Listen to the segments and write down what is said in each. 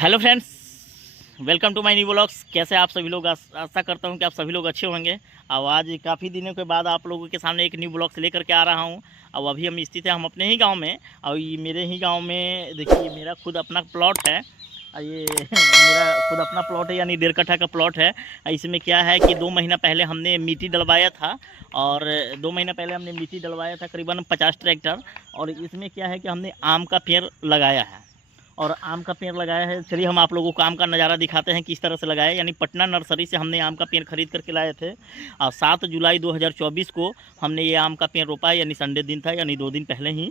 Hello friends, welcome to my new vlogs. कैसे आप सभी लोग? आशा करता हूं कि आप सभी लोग अच्छे होंगे। अब आज काफ़ी दिनों के बाद आप लोगों के सामने एक न्यू व्लॉग्स लेकर के आ रहा हूं। अब अभी हम स्थित हैं हम अपने ही गांव में, और ये मेरे ही गांव में देखिए, मेरा खुद अपना प्लॉट है। ये मेरा खुद अपना प्लॉट है, यानी 1.5 कट्ठा का प्लॉट है। इसमें क्या है कि 2 महीना पहले हमने मिट्टी डलवाया था, और 2 महीना पहले हमने मिट्टी डलवाया था करीबन 50 ट्रैक्टर। और इसमें क्या है कि हमने आम का पेड़ लगाया है, और आम का पेड़ लगाया है। चलिए हम आप लोगों को आम का नज़ारा दिखाते हैं किस तरह से लगाया है। यानी पटना नर्सरी से हमने आम का पेड़ खरीद करके लाए थे, और 7 जुलाई 2024 को हमने ये आम का पेड़ रोपा है। यानी संडे दिन था, यानी 2 दिन पहले ही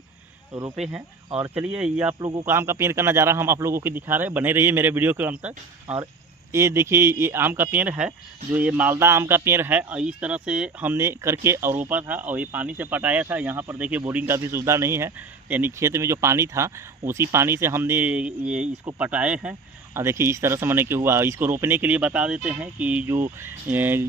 रोपे हैं। और चलिए ये आप लोगों को आम का पेड़ का नज़ारा हम आप लोगों को दिखा रहे हैं। बने रहिए मेरे वीडियो के अंत तक। और ये देखिए, ये आम का पेड़ है, जो ये मालदा आम का पेड़ है, और इस तरह से हमने करके और रोपा था, और ये पानी से पटाया था। यहाँ पर देखिए बोरिंग का भी सुविधा नहीं है, यानी खेत में जो पानी था उसी पानी से हमने ये इसको पटाए हैं। और देखिए इस तरह से मैंने क्या हुआ। इसको रोपने के लिए बता देते हैं कि जो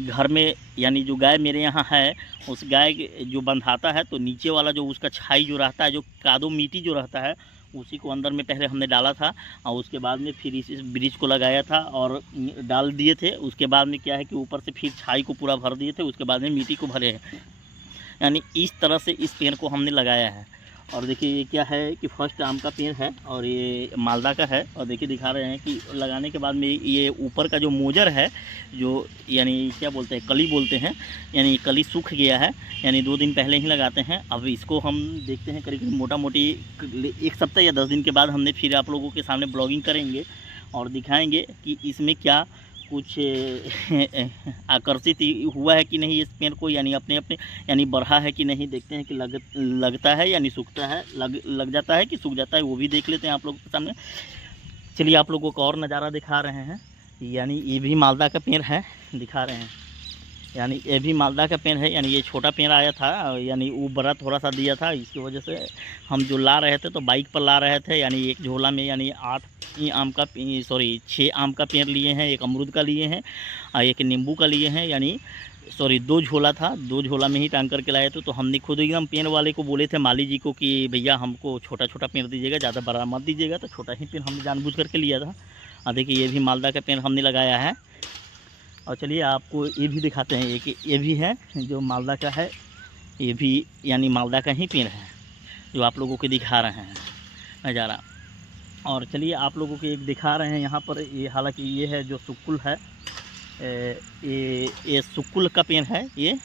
घर में यानी जो गाय मेरे यहाँ है, उस गाय जो बंधाता है, तो नीचे वाला जो उसका छाई जो रहता है, जो कादो मिट्टी जो रहता है, उसी को अंदर में पहले हमने डाला था, और उसके बाद में फिर इस ब्रिज को लगाया था और डाल दिए थे। उसके बाद में क्या है कि ऊपर से फिर छाई को पूरा भर दिए थे, उसके बाद में मिट्टी को भरे हैं। यानी इस तरह से इस पेड़ को हमने लगाया है। और देखिए ये क्या है कि फर्स्ट आम का पेड़ है, और ये मालदा का है। और देखिए दिखा रहे हैं कि लगाने के बाद में ये ऊपर का जो मोजर है, जो यानी क्या बोलते हैं, कली बोलते हैं, यानी कली सूख गया है। यानी 2 दिन पहले ही लगाते हैं। अब इसको हम देखते हैं करीब मोटा मोटी 1 सप्ताह या 10 दिन के बाद हमने फिर आप लोगों के सामने ब्लॉगिंग करेंगे और दिखाएंगे कि इसमें क्या कुछ आकर्षित हुआ है कि नहीं इस पेड़ को, यानी अपने अपने यानी बढ़ा है कि नहीं। देखते हैं कि लगता है यानी सूखता है, लग जाता है कि सूख जाता है, वो भी देख लेते हैं आप लोगों के सामने। चलिए आप लोगों को और नज़ारा दिखा रहे हैं। यानी ये भी मालदा का पेड़ है, दिखा रहे हैं। यानी ये भी मालदा का पेड़ है। यानी ये छोटा पेड़ आया था, यानी वो बड़ा थोड़ा सा दिया था, इसकी वजह से हम जो ला रहे थे तो बाइक पर ला रहे थे। यानी एक झोला में यानी 6 आम का पेड़ लिए हैं, 1 अमरूद का लिए हैं, और 1 नींबू का लिए हैं। यानी 2 झोला था, 2 झोला में ही टांग करके लाए थे। तो हमने खुद एकदम पेड़ वाले को बोले थे, माली जी को, कि भैया हमको छोटा छोटा पेड़ दीजिएगा, ज़्यादा बड़ा मत दीजिएगा। तो छोटा ही पेड़ हमने जानबूझ करके लिया था। और देखिए ये भी मालदा का पेड़ हमने लगाया है। और चलिए आपको ये भी दिखाते हैं, ये भी है जो मालदा का है। ये भी यानी मालदा का ही पेड़ है, जो आप लोगों को दिखा रहे हैं नज़ारा। और चलिए आप लोगों को एक दिखा रहे हैं यहाँ पर। ये हालांकि ये है जो सुक्कुल है, ये सुक्कुल का पेड़ है। ये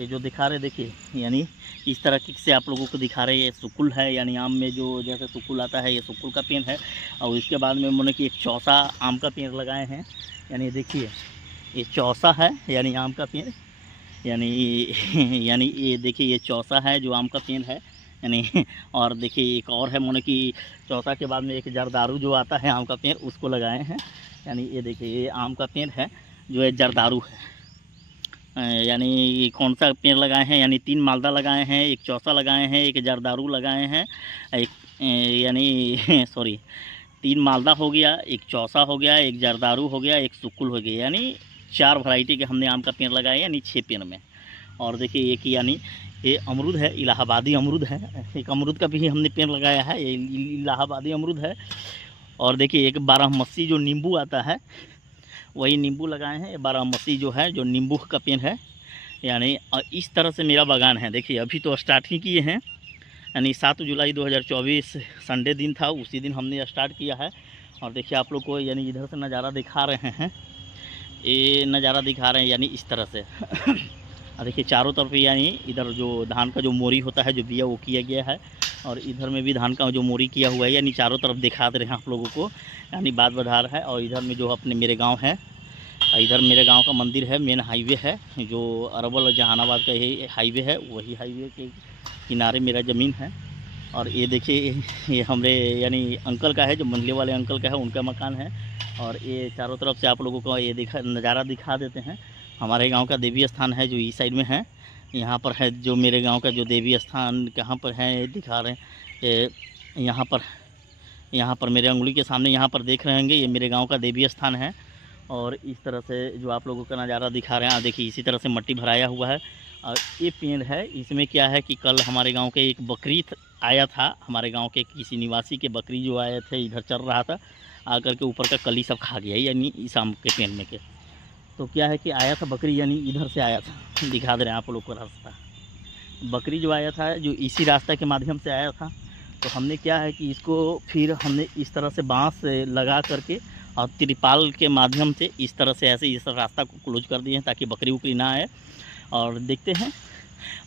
जो दिखा रहे देखिए, यानी इस तरह से आप लोगों को दिखा रहे हैं। ये सुक्कुल है, यानी आम में जो जैसे सुक्कुल आता है, ये सुक्कुल का पेड़ है। और इसके बाद में मैंने कि एक चौसा आम का पेड़ लगाए हैं। यानी देखिए ये चौसा है, यानी आम का पेड़, यानी यानी ये देखिए ये चौसा है जो आम का पेड़ है। यानी और देखिए एक और है, मानो कि चौसा के बाद में एक जरदारू जो आता है आम का पेड़, उसको लगाए हैं। यानी ये देखिए ये आम का पेड़ है जो है जरदारू है। यानी कौन सा पेड़ लगाए हैं, यानी 3 मालदा लगाए हैं, 1 चौसा लगाए हैं, 1 जरदारू लगाए हैं, एक यानी सॉरी 3 मालदा हो गया, 1 चौसा हो गया, 1 जरदारू हो गया, 1 सुक्कुल हो गया। यानी 4 वैरायटी के हमने आम का पेड़ लगाया, यानी 6 पेड़ में। और देखिए एक यानी ये अमरूद है, इलाहाबादी अमरूद है। एक अमरूद का भी हमने पेड़ लगाया है, ये इलाहाबादी अमरूद है। और देखिए एक 12 जो नींबू आता है, वही नींबू लगाए हैं। ये 12 जो है, जो नींबू का पेड़ है। यानी इस तरह से मेरा बागान है। देखिए अभी तो स्टार्ट ही किए हैं, यानी 7 जुलाई 2024 संडे दिन था, उसी दिन हमने स्टार्ट किया है। और देखिए आप लोग को यानी इधर से नज़ारा दिखा रहे हैं, ये नज़ारा दिखा रहे हैं, यानी इस तरह से। और देखिए चारों तरफ यानी इधर जो धान का जो मोरी होता है, जो बिया, वो किया गया है। और इधर में भी धान का जो मोरी किया हुआ है, यानी चारों तरफ दिखा दे रहे हैं आप लोगों को, यानी बात बधार है। और इधर में जो अपने मेरे गांव है, इधर मेरे गांव का मंदिर है, मेन हाईवे है, जो अरवल और जहानाबाद का यही हाईवे है, वही हाईवे के किनारे मेरा ज़मीन है। और ये देखिए ये हमारे यानी अंकल का है, जो मंडले वाले अंकल का है, उनका मकान है। और ये चारों तरफ से आप लोगों को ये नज़ारा दिखा देते हैं। हमारे गांव का देवी स्थान है जो इस साइड में है। यहाँ पर है जो मेरे गांव का जो देवी स्थान कहाँ पर है दिखा रहे हैं, यहाँ पर मेरे उंगली के सामने यहाँ पर देख रहे होंगे, ये मेरे गाँव का देवी स्थान है। और इस तरह से जो आप लोगों का नज़ारा दिखा रहे हैं, देखिए इसी तरह से मिट्टी भराया हुआ है। और ये पेड़ है, इसमें क्या है कि कल हमारे गांव के एक बकरी आया था, हमारे गांव के किसी निवासी के बकरी जो आए थे, इधर चल रहा था। आकर के ऊपर का कली सब खा गया, यानी इस आम के पेड़ में के। तो क्या है कि आया था बकरी, यानी इधर से आया था, दिखा दे रहे हैं आप लोग को रास्ता। बकरी जो आया था, जो इसी रास्ता के माध्यम से आया था, तो हमने क्या है कि इसको फिर हमने इस तरह से बांस लगा करके और त्रिपाल के माध्यम से इस तरह से ऐसे इस रास्ता को क्लोज कर दिए हैं ताकि बकरी उकरी ना आए। और देखते हैं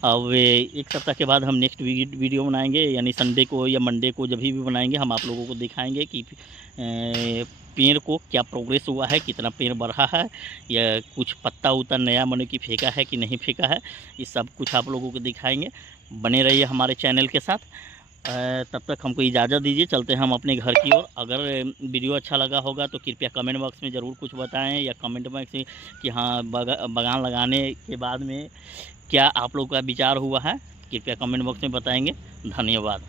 अब एक सप्ताह के बाद हम नेक्स्ट वीडियो बनाएंगे, यानी संडे को या मंडे को जब भी बनाएंगे हम आप लोगों को दिखाएंगे कि पेड़ को क्या प्रोग्रेस हुआ है, कितना पेड़ बढ़ा है, या कुछ पत्ता उता नया मने की फेंका है कि नहीं फेंका है, ये सब कुछ आप लोगों को दिखाएंगे। बने रहिए हमारे चैनल के साथ। तब तक हमको इजाज़त दीजिए, चलते हैं हम अपने घर की ओर। अगर वीडियो अच्छा लगा होगा तो कृपया कमेंट बॉक्स में ज़रूर कुछ बताएं, या कमेंट बॉक्स में कि हाँ बागान लगाने के बाद में क्या आप लोग का विचार हुआ है, कृपया कमेंट बॉक्स में बताएंगे। धन्यवाद।